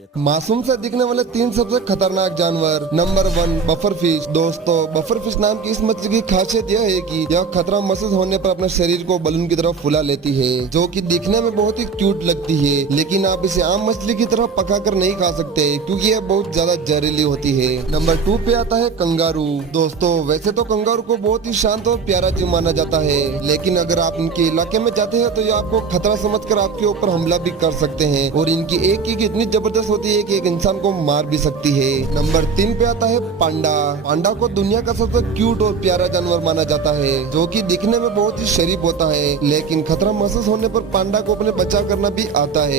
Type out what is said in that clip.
मासूम से दिखने वाले तीन सबसे खतरनाक जानवर। Number 1, puffer fish. दोस्तों, बफर फिश नाम की इस मछली की खासियत यह है कि यह खतरा महसूस होने पर अपने शरीर को बलून की तरह फुला लेती है, जो कि दिखने में बहुत ही क्यूट लगती है। लेकिन आप इसे आम मछली की तरह पका कर नहीं खा सकते, क्योंकि यह बहुत ज्यादा जहरीली होती है। नंबर 2 पे आता है कंगारू। दोस्तों, वैसे तो कंगारू को बहुत ही शांत और प्यारा जीव माना जाता है, लेकिन अगर आप इनके इलाके में जाते हैं तो ये आपको खतरा समझकर आपके ऊपर हमला भी कर सकते हैं, और इनकी एक किक इतनी जबरदस्त होती है कि एक इंसान को मार भी सकती है। नंबर 3 पे आता है पांडा। पांडा को दुनिया का सबसे क्यूट और प्यारा जानवर माना जाता है, जो कि दिखने में बहुत ही शरीफ होता है, लेकिन खतरा महसूस होने पर पांडा को अपने बचाव करना भी आता है।